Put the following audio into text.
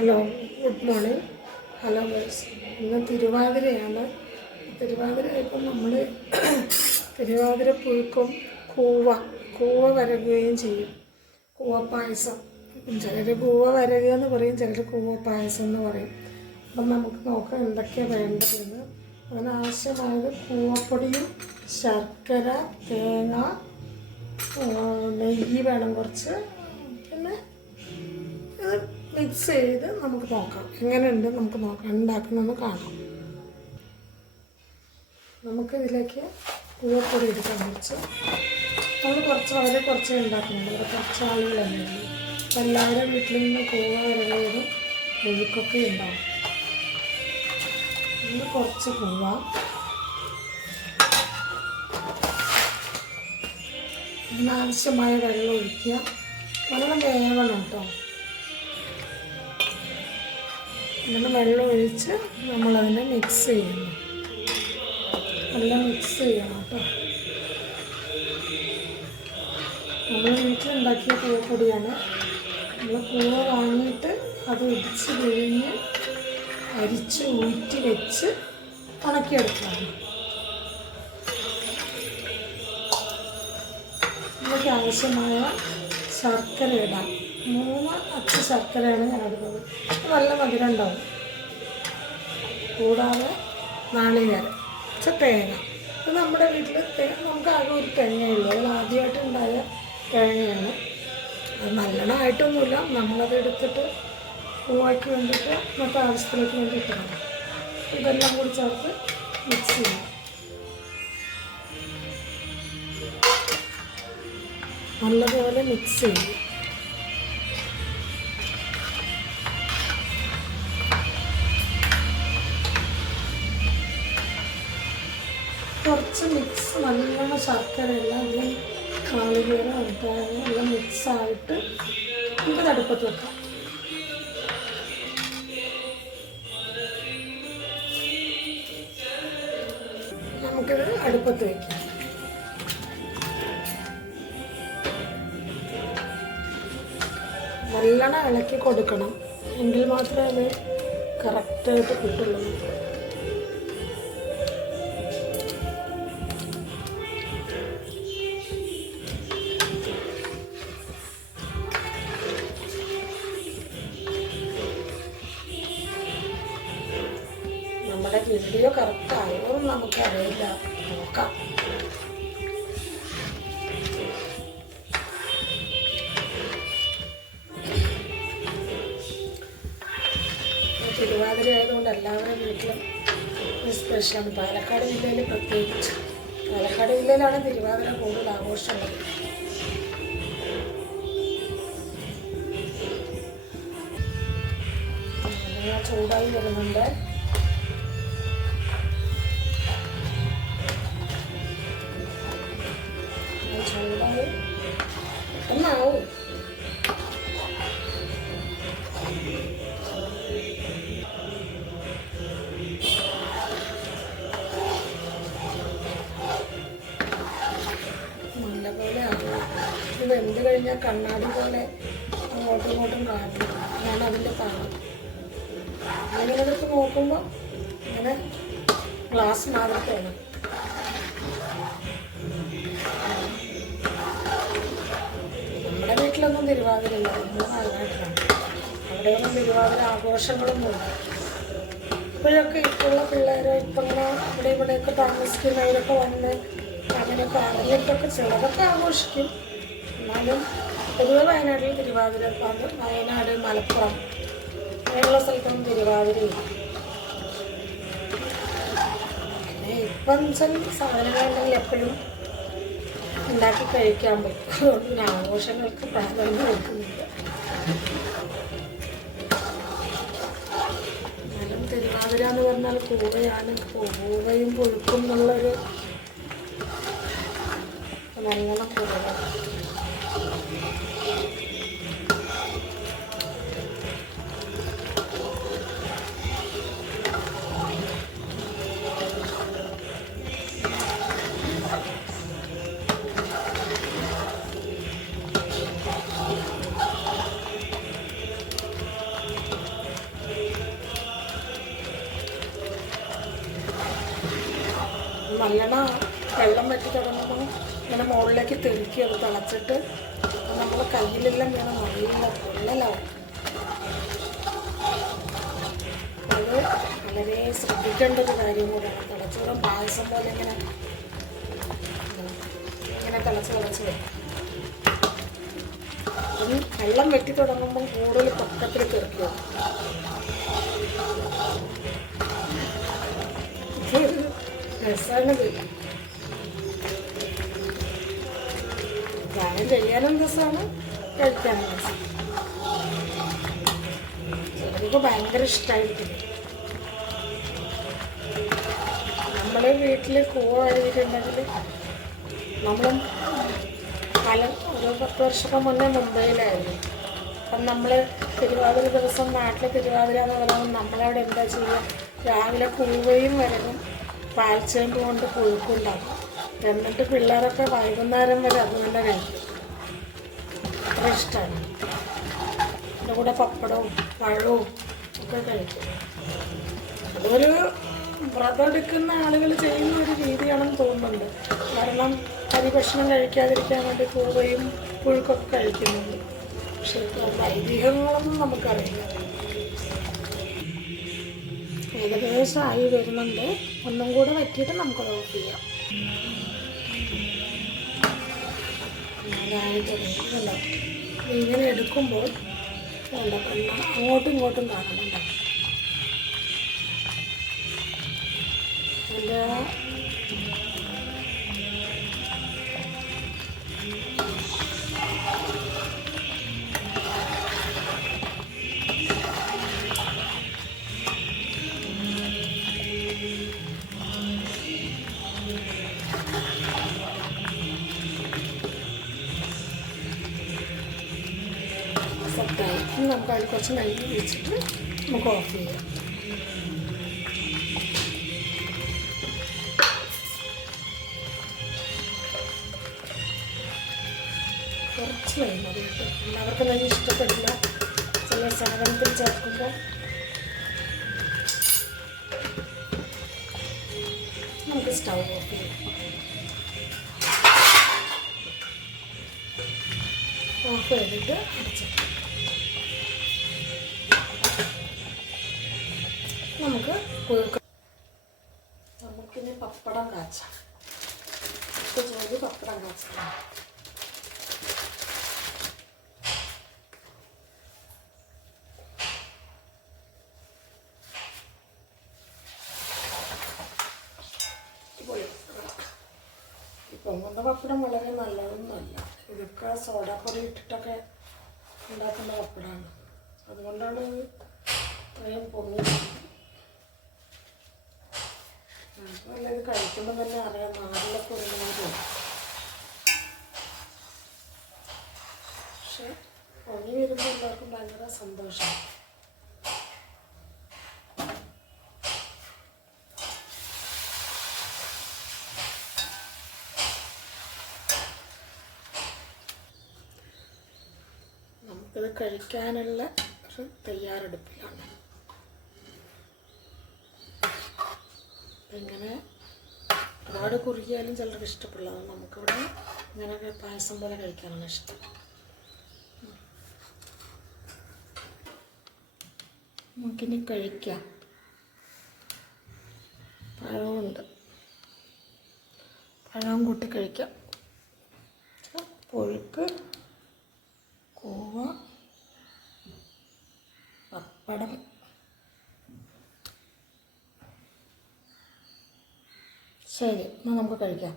Hello, good morning. Hello guys, ഇന്ന് തിരുവാതിരയാണ്. തിരുവാതിരയായപ്പോൾ നമ്മൾ തിരുവാതിര പുഴുക്കും കൂവ വരകുകയും ചെയ്യും. കൂവപ്പായസം, ചിലർ കൂവ വരകുക എന്ന് പറയും, ചിലർ കൂവപ്പായസം എന്ന് പറയും. അപ്പം നമുക്ക് നോക്കാം എന്തൊക്കെയാണ് വേണ്ടതെന്ന്. അതിനാവശ്യമായത് കൂവപ്പൊടിയും ശർക്കര, തേങ്ങ, നെയ്യ് വേണം കുറച്ച്. പിന്നെ ഇത് മിക്സ് ചെയ്ത് നമുക്ക് നോക്കാം എങ്ങനെയുണ്ട്. നമുക്ക് നോക്കാം, ഉണ്ടാക്കുന്നതെന്ന് കാണാം. നമുക്കിതിലേക്ക് കൂവപ്പൊടി എടുക്കാൻ കുറച്ച്. നമ്മൾ വളരെ കുറച്ചേ ഉണ്ടാക്കുന്നുണ്ട്, ഇവിടെ കുറച്ച് ആളുകളല്ലേ ഉള്ളൂ. അപ്പം എല്ലാവരുടെ വീട്ടിൽ നിന്ന് കൂവ വരകുന്നതും പുഴുക്കൊക്കെ ഉണ്ടാവും. ഇന്ന് കുറച്ച് കൂവ, ഇതിനാവശ്യമായ വെള്ളം ഒഴിക്കുക. വെള്ളം വേവണം കേട്ടോ. അങ്ങനെ വെള്ളം ഒഴിച്ച് നമ്മളതിനെ മിക്സ് ചെയ്യുന്നു. നല്ല മിക്സ് ചെയ്യണം കേട്ടോ. നമ്മൾ വീട്ടിലുണ്ടാക്കിയ കൂവപ്പൊടിയാണ്. നമ്മൾ കൂവ വാങ്ങിയിട്ട് അത് ഇടിച്ച് പിഴിഞ്ഞ് അരിച്ച് ഊറ്റി വെച്ച് ഉണക്കിയെടുക്കണം. ഇതിലേക്ക് ആവശ്യമായ ശർക്കര ഇടാം. 3 അച്ച് ശർക്കരയാണ് ഞാൻ എടുക്കുന്നത്. നല്ല മധുരം ഉണ്ടാവും. കൂടാതെ നാളികേരം, തേങ്ങ. ഇത് നമ്മുടെ വീട്ടിൽ നമുക്ക് ആകെ ഒരു തേങ്ങയുള്ളൂ. അതിൽ ആദ്യമായിട്ട് ഉണ്ടായ തേങ്ങയാണ്. അത് നല്ലോണമായിട്ടൊന്നുമില്ല. നമ്മളത് എടുത്തിട്ട് പൂവായ്ക്ക് വേണ്ടിയിട്ട് മറ്റു ആവശ്യത്തിലേക്ക് വേണ്ടിയിട്ടാണ്. ഇതെല്ലാം കൂടി ചേർത്ത് മിക്സ് ചെയ്യാം. നല്ലപോലെ മിക്സ് ചെയ്യും. കുറച്ച് മിക്സ് നല്ലോണം ശർക്കര എല്ലാം നാളികേരം തേങ്ങ എല്ലാം മിക്സായിട്ട് നമുക്ക് അടുപ്പത്ത് വെക്കാം. നമുക്കിത് അടുപ്പത്ത് വയ്ക്കാം. നല്ലോണം ഇളക്കി കൊടുക്കണം, എങ്കിൽ മാത്രമേ അത് കറക്റ്റായിട്ട് കിട്ടുള്ളൂ. നമ്മുടെ വീഡിയോ കറക്റ്റായോ നമുക്കറിയില്ല, നോക്കാം. തിരുവാതിര ആയതുകൊണ്ട് എല്ലാവരുടെ വീട്ടിലും സ്പെഷ്യലാണ്. പാലക്കാട് ജില്ലയിൽ പ്രത്യേകിച്ച്. പാലക്കാട് ജില്ലയിലാണ് തിരുവാതിര കൂടുതൽ ആഘോഷമുള്ളത്. ചൂടായി വരുന്നുണ്ട്. ചൂടായി പെട്ടെന്നാവും. നല്ലപോലെ ആവും. ഇത് വെന്ത് കഴിഞ്ഞാൽ കണ്ണാടി പോലെ അങ്ങോട്ടും ഇങ്ങോട്ടും കാണും. ഞാൻ അതിൻ്റെ പാകം അങ്ങനെ എടുത്ത് നോക്കുമ്പോൾ ഇങ്ങനെ ഗ്ലാസ് മാതിരി തോന്നും. നമ്മുടെ വീട്ടിലൊന്നും തിരുവാതിരയില്ല, നമ്മൾ വയനാട്ടിലാണ്. അവിടെയൊന്നും തിരുവാതിര ആഘോഷങ്ങളൊന്നുമില്ല. ഇപ്പോഴൊക്കെ ഇപ്പോഴുള്ള പിള്ളേർ ഇപ്പം ഇവിടെ ഇവിടെയൊക്കെ താമസിക്കുന്നവരൊക്കെ വന്ന് അങ്ങനെയൊക്കെ അറിഞ്ഞിട്ടൊക്കെ ചിലതൊക്കെ ആഘോഷിക്കും. എന്നാലും പൊതുവെ വയനാട്ടിൽ തിരുവാതിര, വയനാട്, മലപ്പുറം അങ്ങനെയുള്ള സ്ഥലത്തൊന്നും തിരുവാതിരയില്ല. പിന്നെ ഇപ്പം ചില സാധനങ്ങളുണ്ടെങ്കിൽ എപ്പോഴും ഉണ്ടാക്കി കഴിക്കാൻ പറ്റും. അതുകൊണ്ട് ആഘോഷങ്ങൾക്ക് പ്രാധാന്യം കൊടുക്കുന്നില്ല. എന്നാലും തിരുവാതിര എന്ന് പറഞ്ഞാൽ കൂവയാണ്. കൂവയും പുഴുക്കും എന്നുള്ളൊരു നല്ലോണം കൂവ. നല്ലോണം വെള്ളം വറ്റി തുടങ്ങുമ്പോൾ ഇങ്ങനെ മുകളിലേക്ക് തെളിക്കും. അത് തിളച്ചിട്ട് നമ്മൾ കയ്യിലെല്ലാം ഇങ്ങനെ നല്ല പൊള്ളലാവും. അത് വളരെ ശ്രദ്ധിക്കേണ്ട ഒരു കാര്യം കൂടെയാണ്. തിളച്ചോളം പായസം പോലെ ഇങ്ങനെ തിളച്ച് വരും. ഇനി വെള്ളം വെറ്റി തുടങ്ങുമ്പം കൂടുതൽ പൊക്കത്തിൽ തെറിക്കുക. രസമാണത്. പാകം ചെയ്യാനും രസമാണ്, കഴിക്കാനും രസം. ചിലർക്ക് ഭയങ്കര ഇഷ്ടമായിരിക്കും. നമ്മൾ വീട്ടിൽ കൂവ കഴിഞ്ഞിട്ടുണ്ടെങ്കിൽ നമ്മളും ഒരു 10 വർഷമൊക്കെ മുന്നേ മുംബൈയിലായിരുന്നു. അപ്പം നമ്മൾ തിരുവാതിര ദിവസം നാട്ടിലെ തിരുവാതിര എന്ന് പറയുമ്പോൾ നമ്മളവിടെ എന്താ ചെയ്യുക, രാവിലെ കൂവയും വരവും പാൽച്ചേമ്പ് കൊണ്ട് പുഴുക്കുണ്ടാകും. എന്നിട്ട് പിള്ളേരൊക്കെ വൈകുന്നേരം വരെ അത് തന്നെ കഴിക്കും. അത്ര ഇഷ്ടമാണ്. അതിൻ്റെ കൂടെ പപ്പടവും പഴവും ഒക്കെ കഴിക്കും. അതൊരു വ്രതം എടുക്കുന്ന ആളുകൾ ചെയ്യുന്ന ഒരു രീതിയാണെന്ന് തോന്നുന്നുണ്ട്. കാരണം അരി ഭക്ഷണം കഴിക്കാതിരിക്കാൻ വേണ്ടി കൂവയും പുഴുക്കൊക്കെ കഴിക്കുന്നുണ്ട്. പക്ഷെ ഐതിഹ്യങ്ങളൊന്നും നമുക്കറിയില്ല. ഏകദേശം ആയി വരുന്നുണ്ട്. ഒന്നും കൂടെ വറ്റിയിട്ട് നമുക്കത് ഓഫ് ചെയ്യാം. അതായിട്ടല്ലോ ഇങ്ങനെ എടുക്കുമ്പോൾ അങ്ങോട്ടും ഇങ്ങോട്ടും കാണുന്നുണ്ട്. അതിൻ്റെ സെറ്റായി. നമുക്ക് അതിൽ കുറച്ച് നെയ്യ് ഒഴിച്ചിട്ട് നമുക്ക് ഓഫ് ചെയ്യാം. കുറച്ച് നെയ്യ് മതി കേട്ടോ. എല്ലാവർക്കും നെയ്യ് ഇഷ്ടപ്പെടില്ല. ചില സാധനത്തിൽ ചേർക്കുമ്പോൾ നമുക്ക് സ്റ്റൗ ഓഫ് ചെയ്യാം. ഓഫ് ചെയ്തിട്ട് അടച്ചിട്ട് നമുക്ക് നമുക്കിനി പപ്പടം കാച്ചാം. ജോലി പപ്പടം കാച്ചാം. പൊങ്ങുന്ന പപ്പടം വളരെ നല്ലതൊന്നുമല്ല. ഇതൊക്കെ സോഡാപ്പൊടി ഇട്ടിട്ടൊക്കെ ഉണ്ടാക്കുന്ന പപ്പടമാണ്. അതുകൊണ്ടാണ് ഇത്രയും പൊങ്ങി. അതുമല്ല, ഇത് കഴിക്കുമ്പോൾ തന്നെ അറിയാം നാട്ടിലൊക്കെ ഒരുമാതിരി. പക്ഷെ പൊങ്ങി വരുമ്പോൾ എല്ലാവർക്കും ഭയങ്കര സന്തോഷമാണ്. നമുക്കിത് കഴിക്കാനുള്ള ഒരു തയ്യാറെടുപ്പിലാണ്. ഇങ്ങനെ ഒരുപാട് കുറുകിയാലും ചിലർക്ക് ഇഷ്ടപ്പെടില്ല. നമുക്കിവിടെ ഇങ്ങനെ പായസം പോലെ കഴിക്കാനാണ് ഇഷ്ടം. നമുക്കിനി കഴിക്കാം. പഴമുണ്ട്, പഴം കൂട്ടി കഴിക്കാം. പുഴുക്ക്, കൂവ, പപ്പടം. ശരി, എന്നാൽ നമുക്ക് കഴിക്കാം.